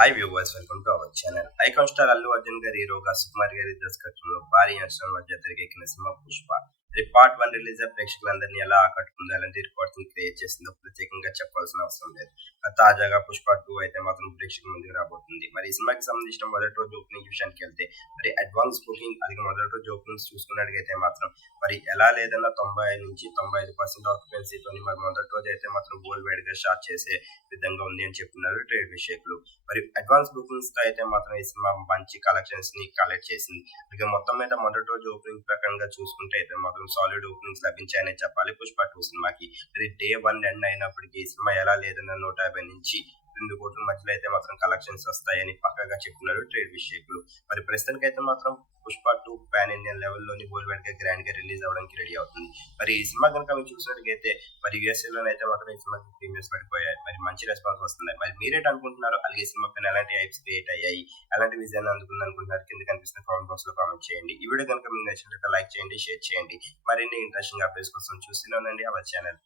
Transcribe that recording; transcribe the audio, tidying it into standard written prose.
Hi viewers, welcome to our channel. Icon star Allu Arjun గారి హీరోగా సుకుమార్ గారి దర్శకత్వంలో భారీ అంచనాల మధ్య తెరకెక్కిన సినిమా పుష్ప. పార్ట్ 1 రిలీజ్ ప్రేక్షకులందరినీ ఎలా ఆకట్టుకుంది, అలాంటి రికార్డ్స్ ని క్రియేట్ చేసిందో ప్రత్యేకంగా చెప్పాల్సిన అవసరం లేదు. తాజాగా పుష్ప 2 అయితే మాత్రం ప్రేక్షకుల ముందుకు రాబోతుంది. మరి ఈ సినిమాకి సంబంధించిన మొదటి రోజు ఓపెనింగ్ విషయానికి వెళ్తే మరి అడ్వాన్స్ బుకింగ్ అలాగే మొదటి రోజు ఓపెనింగ్స్ చూసుకున్నట్టుగైతే మాత్రం మరి ఎలా లేదన్నా 90 నుంచి 95% ఆక్యుపెన్సీతోని మరి మొదటి రోజు అయితే మాత్రం వరల్డ్ వైడ్ గా స్టార్ట్ చేసే విధంగా ఉంది అని చెప్తున్నారు ట్రేడ్ విషయకులు. మరి అడ్వాన్స్ బుకింగ్స్ తో అయితే మాత్రం ఈ సినిమా మంచి కలెక్షన్స్ ని కలెక్ట్ చేసింది. ఇక మొత్తం మీద మొదటి రోజు ఓపెనింగ్ ప్రకారంగా చూసుకుంటే అయితే మాత్రం సాలిడ్ ఓపెనింగ్స్ లభించాయని చెప్పాలి పుష్ప 2 సినిమాకి. డే 1 ఎండ్ అయినప్పటికీ ఈ సినిమా ఎలా లేదన్న 150 నుంచి 2 కోట్ల మధ్యలో అయితే మాత్రం కలెక్షన్స్ వస్తాయని పక్కగా చెప్తున్నారు ట్రేడ్ విషయకులు. మరి ప్రస్తుతానికి అయితే మాత్రం పుష్ప 2 పాన్ ఇండియన్ లెవెల్లోని వరల్డ్ వైడ్ గా గ్రాండ్ గా రిలీజ్ అవడానికి రెడీ అవుతుంది. మరి ఈ సినిమా కనుక మీరు చూసినట్టుగైతే మరి యూఎస్ఏ లోనైతే మాత్రం ఈ సినిమాకి ప్రీమియర్స్ పడిపోయాయి. మరి మంచి రెస్పాన్స్ వస్తుంది. మరి మీరేట్ అనుకుంటున్నారు? అలాగే ఈ సినిమా పైన ఎలాంటి హైప్స్ క్రియేట్ అయ్యాయి, ఎలాంటి విజయాన్ని అందుకుంది అనుకుంటున్నారు? కింద కనిపిస్తున్న కామెంట్ బాక్స్ లో కామెంట్ చేయండి. ఈ వీడియో కనుక మీకు నచ్చినట్లయితే లైక్ చేయండి, షేర్ చేయండి. మరిన్ని ఇంట్రెస్టింగ్ అప్డేట్స్ కోసం చూస్తూనే ఉండండి అవర్ ఛానల్.